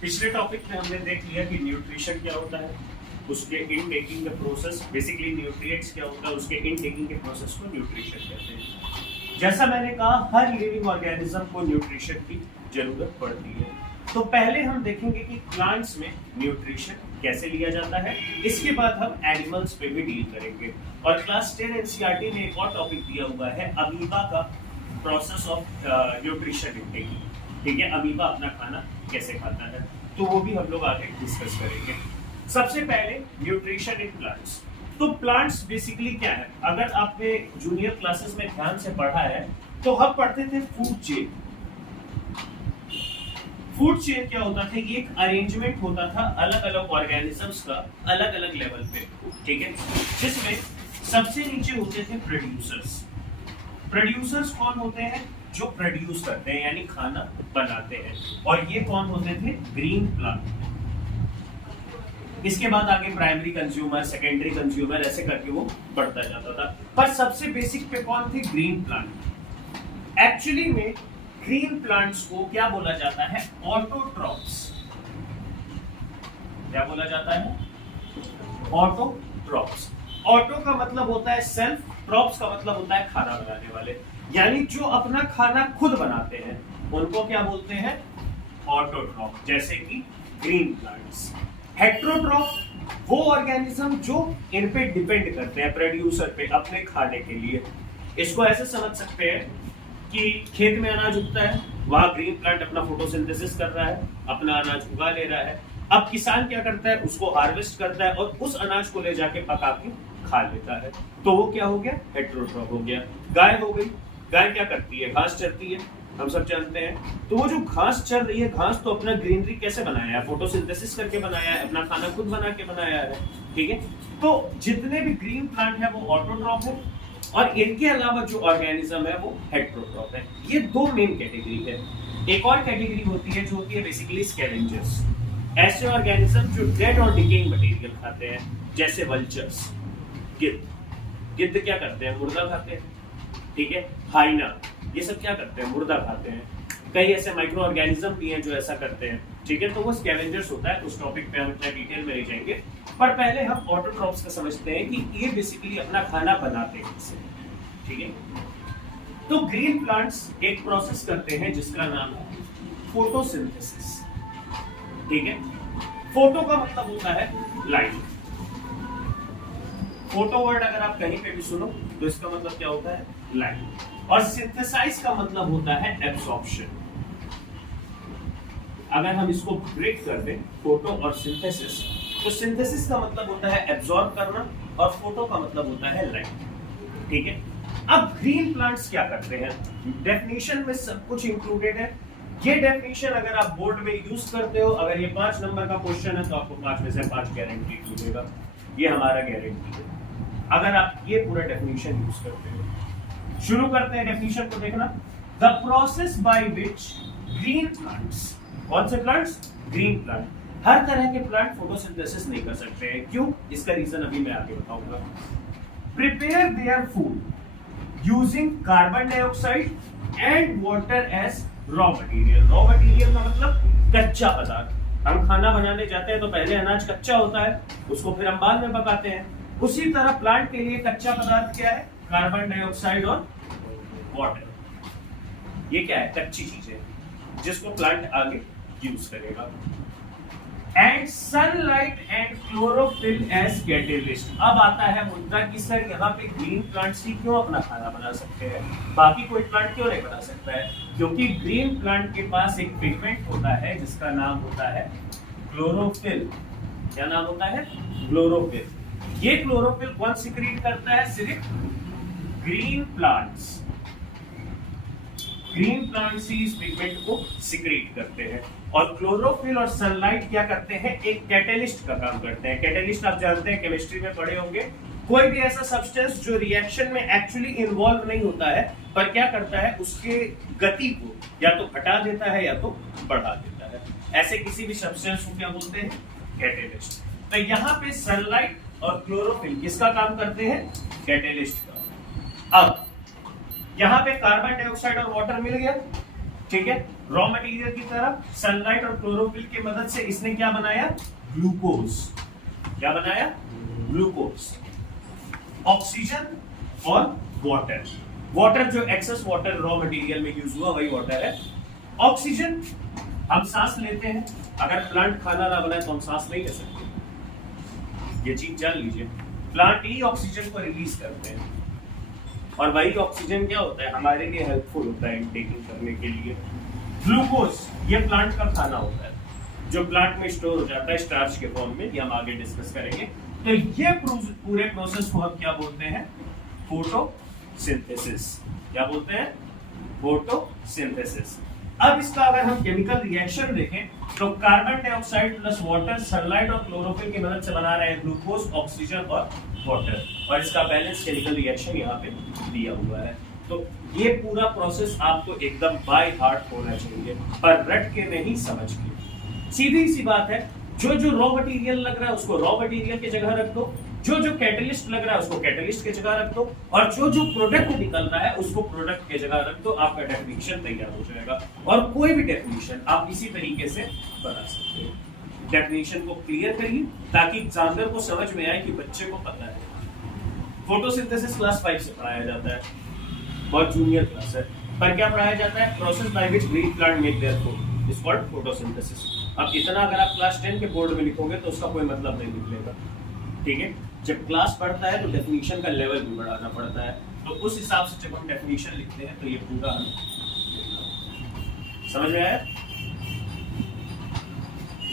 पिछले टॉपिक में हमने देख लिया कि न्यूट्रिशन क्या होता है, उसके इनटेकिंग के प्रोसेस, बेसिकली न्यूट्रिएंट्स क्या होता है, उसके इनटेकिंग के प्रोसेस को न्यूट्रिशन कहते हैं। जैसा मैंने कहा, हर लिविंग ऑर्गेनिज्म को न्यूट्रिशन की जरूरत पड़ती है। तो पहले हम देखेंगे कि प्लांट्स में न्यूट्रिशन कैसे लिया जाता है, इसके बाद हम एनिमल्स पे भी डील करेंगे। और क्लास 10 एनसीईआरटी में एक और टॉपिक दिया हुआ है, अमीबा का प्रोसेस ऑफ न्यूट्रिशन इनटेकिंग। ठीक है, अमीबा अपना खाना कैसे खाता है, तो वो भी हम लोग आगे डिस्कस करेंगे। सबसे पहले न्यूट्रिशन इन प्लांट्स। तो प्लांट्स बेसिकली क्या है, अगर आपने जूनियर क्लासेस में ध्यान से पढ़ा है तो हम पढ़ते थे फूड चेन। फूड चेन क्या होता था, ये एक अरेंजमेंट होता था अलग अलग ऑर्गेनिजम्स का अलग अलग लेवल पे। ठीक है, जिसमें सबसे नीचे होते थे प्रोड्यूसर्स। प्रोड्यूसर्स कौन होते हैं, जो प्रोड्यूस करते हैं यानी खाना बनाते हैं, और ये कौन होते थे, ग्रीन प्लांट। इसके बाद आगे प्राइमरी कंज्यूमर, सेकेंडरी कंज्यूमर, ऐसे करके वो बढ़ता जाता था। पर सबसे बेसिक पे कौन थे, ग्रीन प्लांट। एक्चुअली में ग्रीन प्लांट्स को क्या बोला जाता है, ऑटोट्रॉप्स। क्या बोला जाता है, ऑटोट्रॉप्स। ऑटो का मतलब होता है सेल्फ, ट्रॉप्स का मतलब होता है खाना बनाने वाले, यानी जो अपना खाना खुद बनाते हैं उनको क्या बोलते हैं, ऑटोट्रॉप। जैसे कि ग्रीन प्लांट्स। हेट्रोट्रॉप वो ऑर्गेनिज्म जो इन पे डिपेंड करते हैं प्रोड्यूसर पे अपने खाने के लिए। इसको ऐसे समझ सकते हैं कि खेत में अनाज उगता है, वहां ग्रीन प्लांट अपना फोटोसिंथेसिस कर रहा है, अपना अनाज उगा ले रहा है। अब किसान क्या करता है, उसको हार्वेस्ट करता है और उस अनाज को ले जाके पका के खा लेता है, तो वो क्या हो गया, हेट्रोट्रॉप हो गया। गाय हो गई, गाय क्या करती है, घास चरती है, हम सब जानते हैं। तो वो जो घास चर रही है, घास तो अपना ग्रीनरी कैसे बनाया है, फोटोसिंथेसिस करके बनाया है, अपना खाना खुद बना के बनाया है। ठीक है, तो जितने भी ग्रीन प्लांट है वो ऑटोट्रॉप है, और इनके अलावा जो ऑर्गेनिज्म है वो हेट्रोट्रॉप है। ये दो मेन कैटेगरी है। एक और कैटेगरी होती है जो होती है बेसिकली स्कैवेंजर्स। ऐसे ऑर्गेनिज्म जो डेड और डिकेइंग मटेरियल खाते हैं, जैसे वल्चर्स, गिद्ध। गिद्ध क्या करते हैं, मुर्दा खाते हैं। ठीक है, हाइना, ये सब क्या करते हैं, मुर्दा खाते हैं। कई ऐसे माइक्रो ऑर्गेनिज्म भी हैं जो ऐसा करते हैं। ठीक है, तो वो स्कैवेंजर्स होता है। उस टॉपिक पे हम इतना डिटेल में नहीं जाएंगे, पर पहले हम ऑटोट्रॉप्स का समझते हैं कि ये बेसिकली अपना खाना बनाते हैं इससे। ठीक है, तो ग्रीन प्लांट्स एक प्रोसेस करते हैं जिसका नाम है फोटोसिंथेसिस। ठीक है, फोटो का मतलब होता है लाइट। फोटो वर्ड अगर आप कहीं पे भी सुनो तो इसका मतलब क्या होता है, लाइट। और सिंथेसाइज का मतलब होता है एब्सॉर्प्शन। अगर हम इसको ब्रेक कर दें, फोटो और सिंथेसिस, तो सिंथेसिस का मतलब होता है एब्सॉर्ब करना और फोटो का मतलब होता है लाइट। ठीक है, अब ग्रीन प्लांट्स क्या करते हैं, डेफिनेशन में सब कुछ इंक्लूडेड है। ये डेफिनेशन अगर आप बोर्ड में यूज करते हो, अगर ये 5 नंबर का क्वेश्चन है तो आपको 5 में से 5 गारंटी मिलेगा। ये हमारा गारंटी है अगर आप ये पूरा डेफिनेशन यूज करते हो। शुरू करते हैं डेफिनेशन को देखना। The process by which green plants, कौन से प्लांट्स, ग्रीन प्लांट। हर तरह के प्लांट फोटोसिंथेसिस नहीं कर सकते हैं, क्यों, इसका रीजन अभी मैं आगे बताऊंगा। Prepare their food using carbon dioxide and water as raw material. Raw material का मतलब कच्चा पदार्थ। हम खाना बनाने जाते हैं तो पहले अनाज कच्चा होता है, उसको फिर हम बाद में पकाते हैं। उसी तरह प्लांट के लिए कच्चा पदार्थ क्या है, कार्बन डाइऑक्साइड और वाटर। ये क्या है, कच्ची चीजें जिसको प्लांट आगे यूज करेगा। And sunlight and chlorophyll as catalyst. अब आता है मुद्दा कि सर यहाँ पे ग्रीन प्लांट्स ही क्यों अपना खाना बना सकते हैं, बाकी कोई प्लांट क्यों नहीं बना सकता है। क्योंकि ग्रीन प्लांट के पास एक पिगमेंट होता है जिसका नाम होता है क्लोरोफिल। क्या नाम होता है, क्लोरोफिल। ये क्लोरोफिल कौन सिक्रीट करता है, सिर्फ ग्रीन प्लांट्स। ग्रीन प्लांट्स ही इस पिगमेंट को सिक्रीट करते हैं। और क्लोरोफिल और सनलाइट क्या करते हैं, एक कैटलिस्ट का काम करते हैं। कैटलिस्ट आप जानते हैं, केमिस्ट्री में पढ़े होंगे, कोई भी ऐसा सब्सटेंस जो रिएक्शन में एक्चुअली इन्वॉल्व नहीं होता है, पर क्या करता है, उसके गति को या तो घटा देता है या तो बढ़ा देता है। ऐसे किसी भी सब्सटेंस को क्या बोलते हैं, कैटलिस्ट। तो यहाँ पे सनलाइट और क्लोरोफिल किसका काम करते हैं, कैटलिस्ट का। अब यहाँ पे कार्बन डाइऑक्साइड और वाटर मिल गया। ठीक है, रॉ मटेरियल की तरह सनलाइट और क्लोरोफिल की मदद से इसने क्या बनाया? ग्लूकोज। क्या बनाया? ग्लूकोज। ऑक्सीजन और वाटर। वाटर जो एक्सेस वाटर रॉ मटेरियल में यूज हुआ वही वाटर है। ऑक्सीजन हम सांस लेते हैं, अगर प्लांट खाना ना बनाए तो हम सांस नहीं ले सकते, ये चीज जान लीजिए। प्लांट ही ऑक्सीजन को रिलीज करते हैं और वही ऑक्सीजन क्या होता है? हमारे लिए हेल्पफुल होता है इनटेकिंग करने के लिए। ग्लूकोज ये प्लांट का खाना होता है जो प्लांट में स्टोर हो जाता है स्टार्च के फॉर्म में, ये हम आगे डिस्कस करेंगे। तो ये पूरे प्रोसेस को हम क्या बोलते हैं? फोटोसिंथेसिस। क्या बोलते हैं? फोटोसिंथेसिस। अब इसका अगर हम केमिकल रिएक्शन देखें तो carbon dioxide plus water sunlight और क्लोरोफिल की मदद से बना रहे हैं ग्लूकोज, ऑक्सीजन और वाटर, और इसका बैलेंस केमिकल रिएक्शन यहाँ पे दिया हुआ है। तो ये पूरा प्रोसेस आपको एकदम बाय हार्ट होना चाहिए, पर रट के नहीं, समझ के। सीधी सी बात है, जो जो रॉ मटेरियल लग रहा है उसको रॉ मटेरियल की जगह रख दो, जो जो कैटलिस्ट लग रहा है उसको कैटलिस्ट की जगह रख दो, और जो जो प्रोडक्ट निकल रहा है उसको प्रोडक्ट की जगह रख दो। आपका डेफिनेशन तैयार हो जाएगा। और कोई भी डेफिनेशन आप इसी तरीके से बना सकते हो। डेफिनेशन को क्लियर करिए ताकि एग्जामिनर को समझ में आए कि बच्चे को पता है। फोटोसिंथेसिस क्लास 5 से पढ़ाया जाता है, बहुत जूनियर क्लास है, पर क्या पढ़ाया जाता है? Process by which green plant make their food is called photosynthesis. अब इतना अगर आप क्लास 10 के बोर्ड में लिखोगे तो उसका कोई मतलब नहीं निकलेगा, ठीक है। जब क्लास पढ़ता है तो डेफिनेशन का लेवल भी बढ़ाना पड़ता है, तो उस हिसाब से जब हम डेफिनेशन लिखते हैं तो ये पूरा समझ में आया।